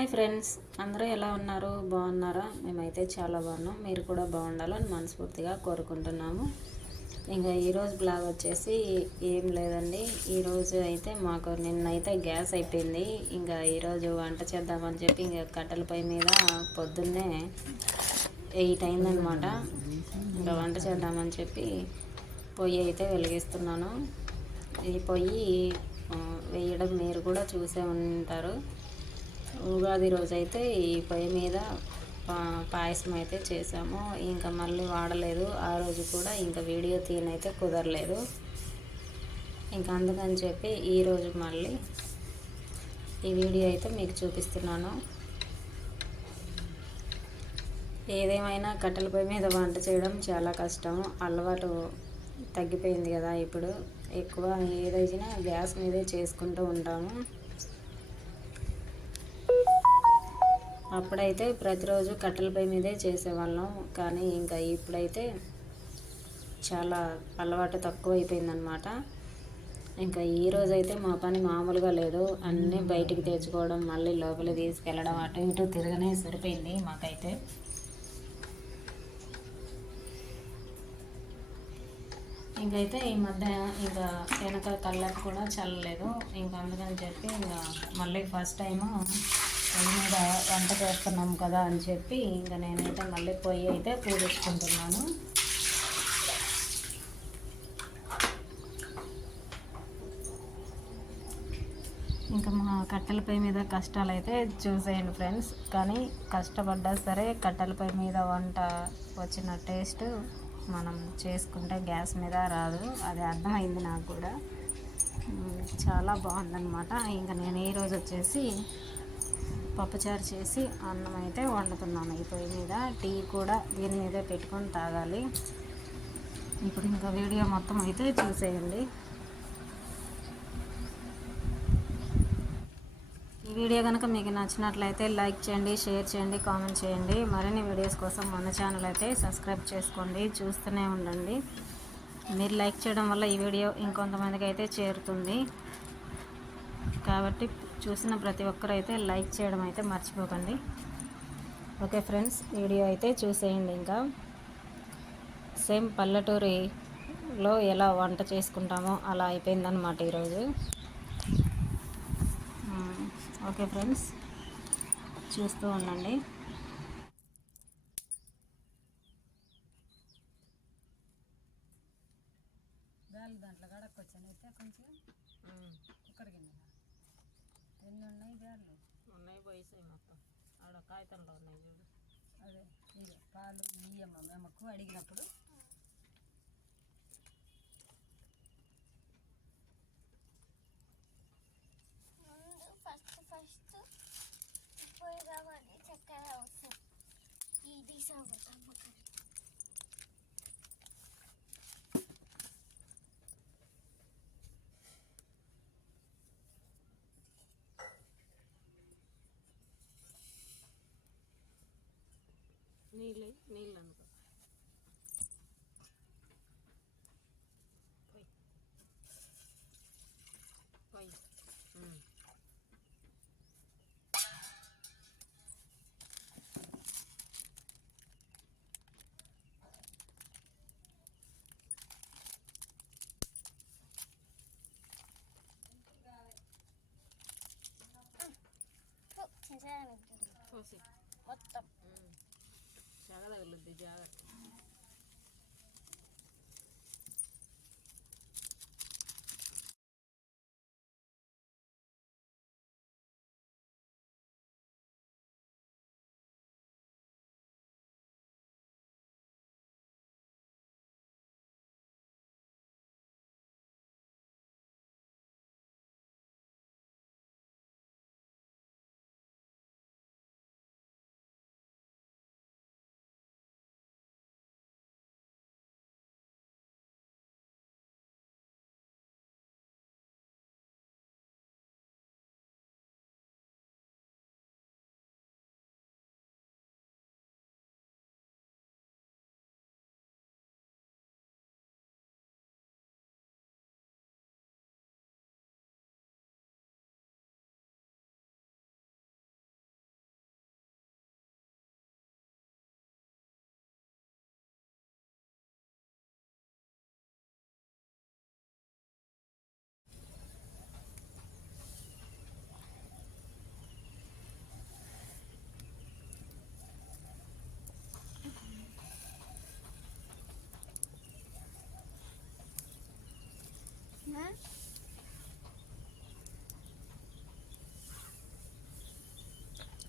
Hi friends అందరూ ఎలా ఉన్నారు? బాగున్నారా? మేమైతే చాలా బాగున్నాం. మీరు కూడా బాగుండాలని మనస్ఫూర్తిగా కోరుకుంటున్నాము. ఇంకా ఈరోజు బ్లాగ్ వచ్చేసి ఏం లేదండి. ఈరోజు అయితే మాకు నిన్నైతే గ్యాస్ అయిపోయింది. ఇంకా ఈరోజు వంట చేద్దామని చెప్పి ఇంకా కట్టెల పొయ్యి మీద పొద్దున్నే ఎయిట్ అయిందనమాట ఇంకా వంట చేద్దామని చెప్పి పొయ్యి అయితే వెలిగిస్తున్నాను. ఈ పొయ్యి వేయడం మీరు కూడా చూసే ఉంటారు. ఉగాది రోజు అయితే ఈ పొయ్యి మీద పాయసం అయితే చేసాము. ఇంకా మళ్ళీ వాడలేదు. ఆ రోజు కూడా ఇంకా వీడియో తీయనైతే కుదరలేదు. ఇంకా అందుకని చెప్పి ఈరోజు మళ్ళీ ఈ వీడియో అయితే మీకు చూపిస్తున్నాను. ఏదేమైనా కట్టెల పొయ్యి మీద వంట చేయడం చాలా కష్టం. అలవాటు తగ్గిపోయింది కదా ఇప్పుడు. ఎక్కువ ఏదైనా గ్యాస్ మీదే చేసుకుంటూ ఉంటాము. అప్పుడైతే ప్రతిరోజు కట్టెల పొయ్యి మీదే చేసేవాళ్ళం. కానీ ఇంకా ఇప్పుడైతే చాలా అలవాటు తక్కువ అయిపోయిందనమాట ఇంకా ఈ రోజు అయితే మా పని మామూలుగా లేదు. అన్నీ బయటికి తెచ్చుకోవడం మళ్ళీ లోపలికి తీసుకెళ్ళడం అటు ఇటు తిరగనే సరిపోయింది మాకైతే. ఇంకైతే ఈ మధ్య ఇంకా వెనక కళ్ళకు కూడా చల్లలేదు. ఇంకా అందుకని చెప్పి ఇంకా మళ్ళీ ఫస్ట్ టైము పొయ్యి మీద వంట చేస్తున్నాం కదా అని చెప్పి ఇంకా నేనైతే మళ్ళీ పొయ్యి అయితే పూజించుకుంటున్నాను. ఇంకా మా కట్టెలపై మీద కష్టాలు అయితే చూసేయండి ఫ్రెండ్స్. కానీ కష్టపడ్డా సరే కట్టెలపై మీద వంట వచ్చిన టేస్ట్ మనం చేసుకుంటే గ్యాస్ మీద రాదు. అది అర్థమైంది నాకు కూడా. చాలా బాగుందన్నమాట. ఇంకా నేను ఈరోజు వచ్చేసి పప్పుచారు చేసి అన్నం అయితే వండుతున్నాను. ఈ పొయ్యి మీద టీ కూడా దీని మీదే పెట్టుకొని తాగాలి. ఇప్పుడు ఇంకా వీడియో మొత్తం అయితే చూసేయండి. ఈ వీడియో కనుక మీకు నచ్చినట్లయితే లైక్ చేయండి షేర్ చేయండి కామెంట్ చేయండి. మరిన్ని వీడియోస్ కోసం మన ఛానల్ అయితే సబ్స్క్రైబ్ చేసుకోండి. చూస్తూనే ఉండండి. మీరు లైక్ చేయడం వల్ల ఈ వీడియో ఇంకొంతమందికి అయితే చేరుతుంది. కాబట్టి చూసిన ప్రతి ఒక్కరు అయితే లైక్ చేయడం అయితే మర్చిపోకండి. ఓకే ఫ్రెండ్స్ వీడియో అయితే చూసేయండి ఇంకా. సేమ్ పల్లెటూరిలో ఎలా వంట చేసుకుంటామో అలా అయిపోయిందనమాట ఈరోజు. ఓకే ఫ్రెండ్స్ చూస్తూ ఉండండి. బియ్యమ్మ మేమకు అడిగినప్పుడు ముందు ఫస్ట్ ఫస్ట్ పొయ్యి కావాలి చక్కెర అవసరం ఇది సాగుతాం చేసాను పోసి మొత్తం చాలా తగులుద్ది జాగ్రత్త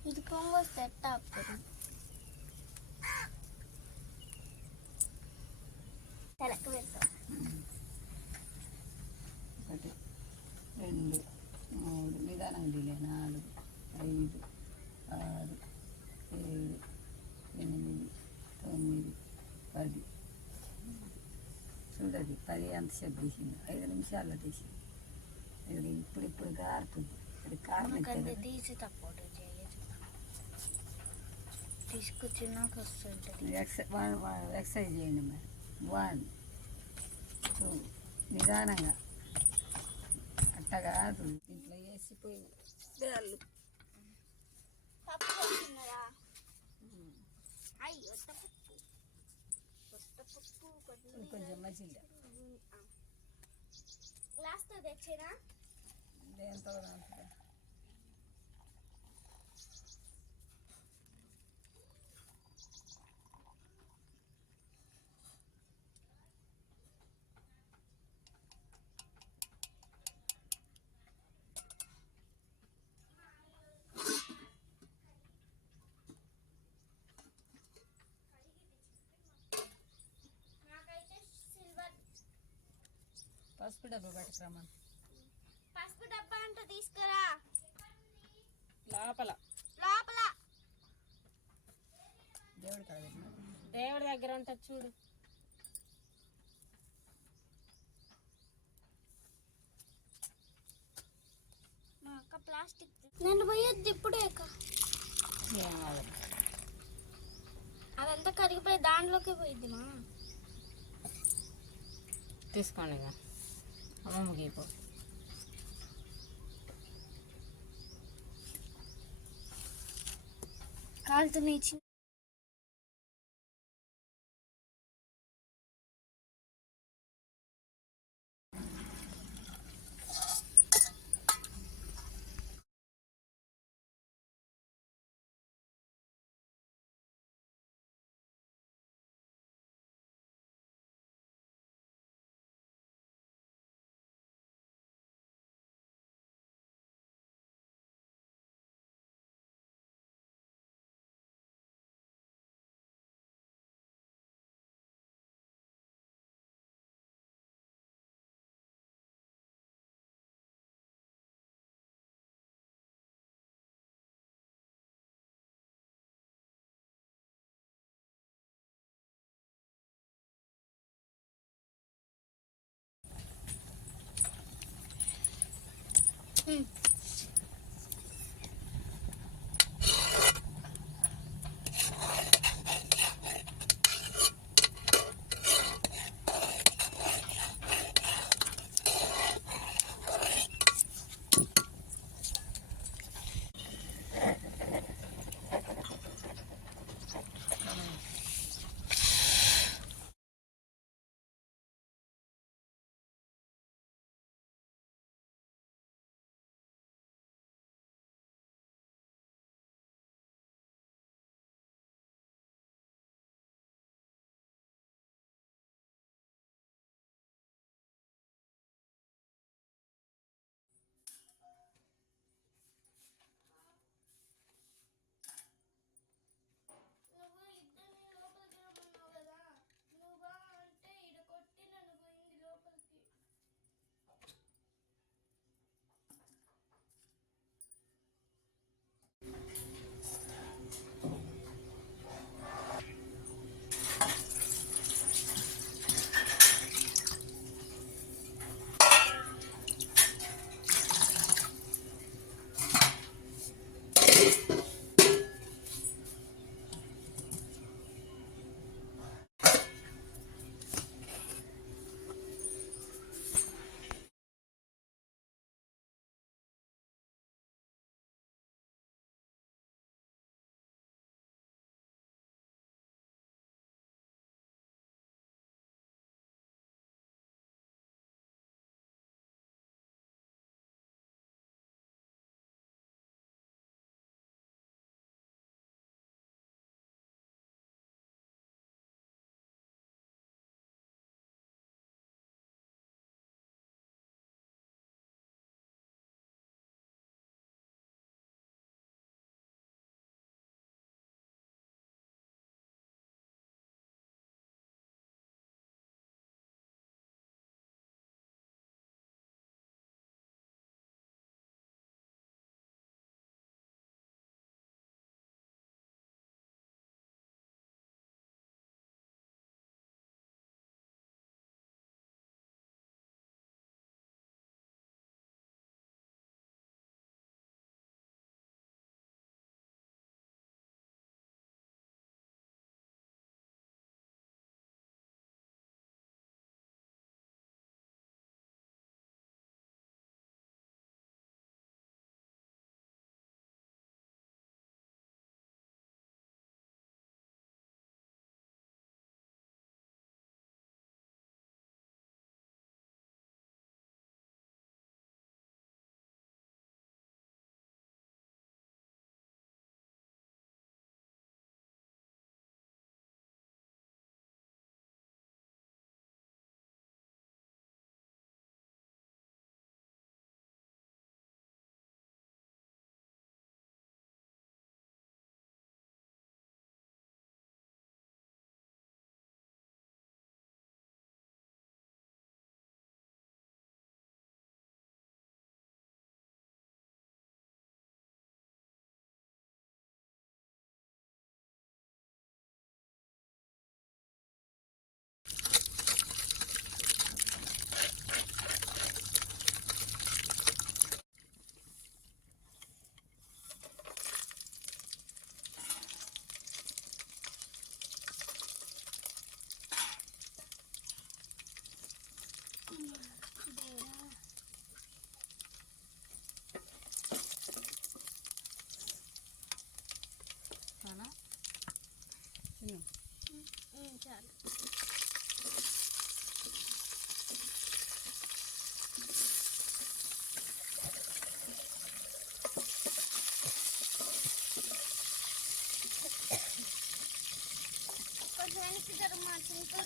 ఇది పొంగు వస్తే ఎట్ట ఆపుతుంది తలకు పెడతాం ఒకటి రెండు మూడు నిదానం డిలే నాలుగు ఐదు ఆరు ఏడు ఎనిమిది తొమ్మిది పది చూడది పది ఎంతసేపు తీసింది ఐదు నిమిషాల్లో తీసింది ఇది ఇప్పుడు ఇప్పుడు కారుతుంది అది కారణం తీసి చేయొచ్చు తీసుకొచ్చినాక వస్తుంటుంది ఎక్సర్సైజ్ చేయండి మరి. వన్ టూ నిదానంగా. అట్ట కాదు ఇంట్లో వేసిపోయి వేళ్ళు కొంచెం మసిల్లా గ్లాస్తో తెచ్చినా? దేంతో పసుపు డబ్బా పట్టుకురామా పసుపు డబ్బా అంటూ తీసుకురా. లోపల. లోపల. దేవుడి దేవుడి దగ్గర ఉంటుంది చూడు. మా అక్క ప్లాస్టిక్ నేను పోయొద్దు ఇప్పుడే అక్క. అదంతా కరిగిపోయి దాంట్లోకి పోయిద్ది మా. తీసుకోండి ఇక. ಅವ ಮುಗಿಬೋದು ಕಾಲ್ ತುಂಬ ಹೆಚ್ಚಿನ Hmm. కొంచెం వెనక్కి జరుగు మా చింతలు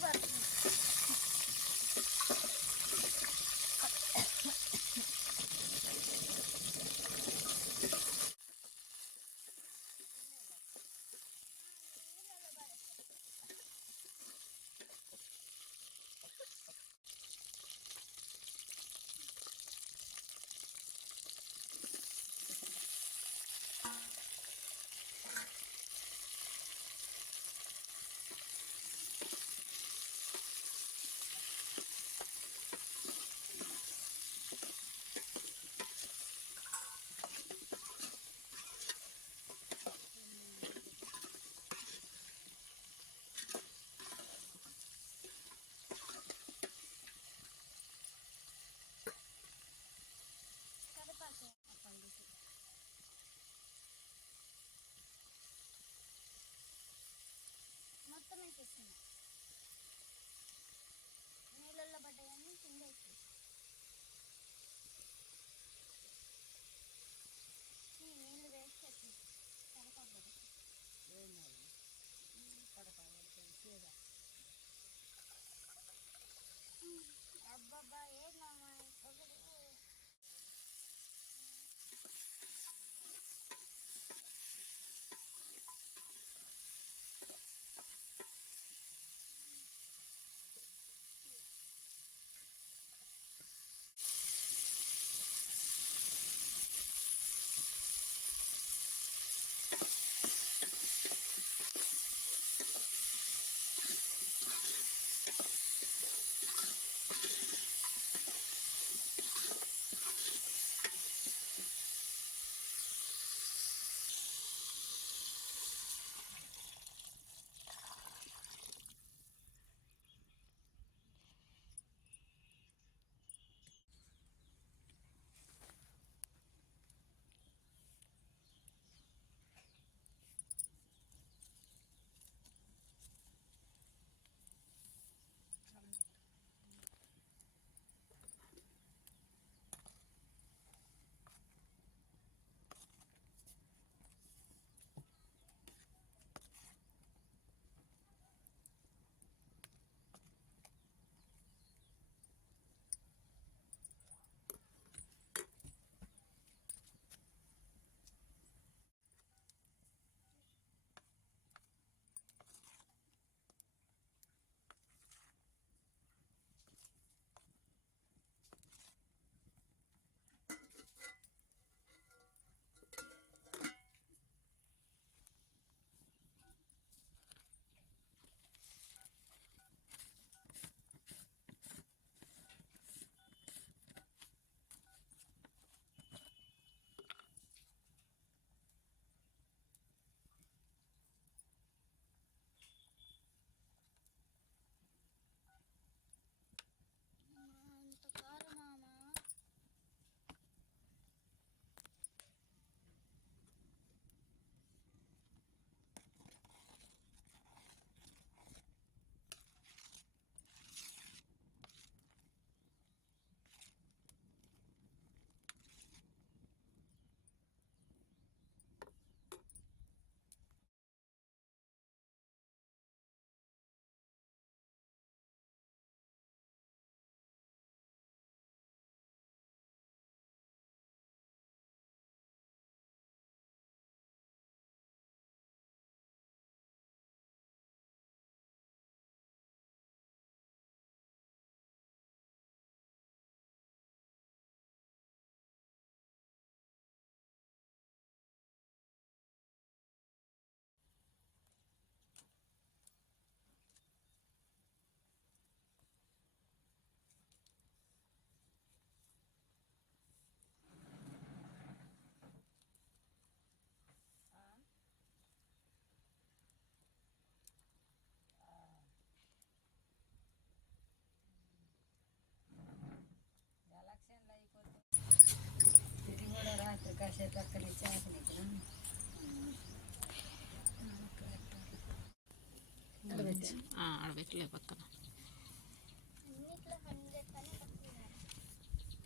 ఆడబెట్టలే పక్కన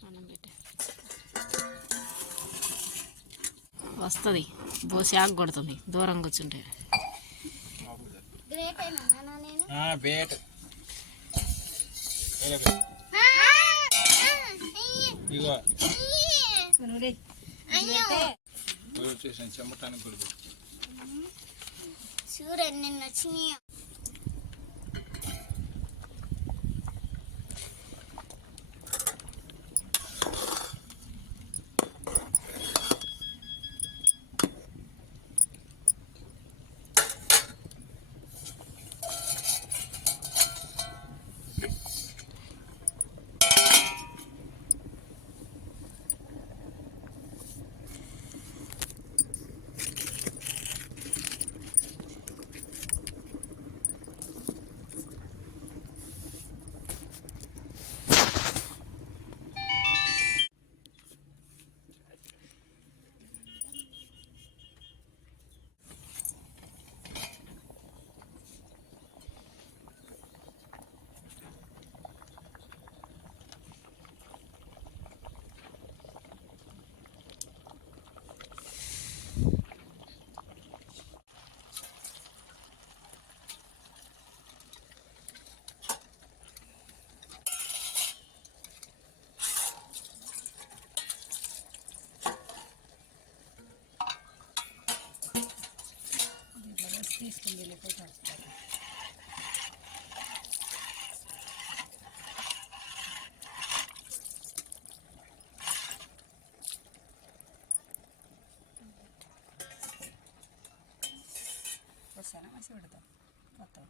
అన్నం పెట్టే వస్తుంది బోసాకు కొడుతుంది దూరం కూర్చుంటే ఇగో చూడండి నిన్న వచ్చినాయి പൈസ പൈസ കൊടുത്തോ പത്തോ.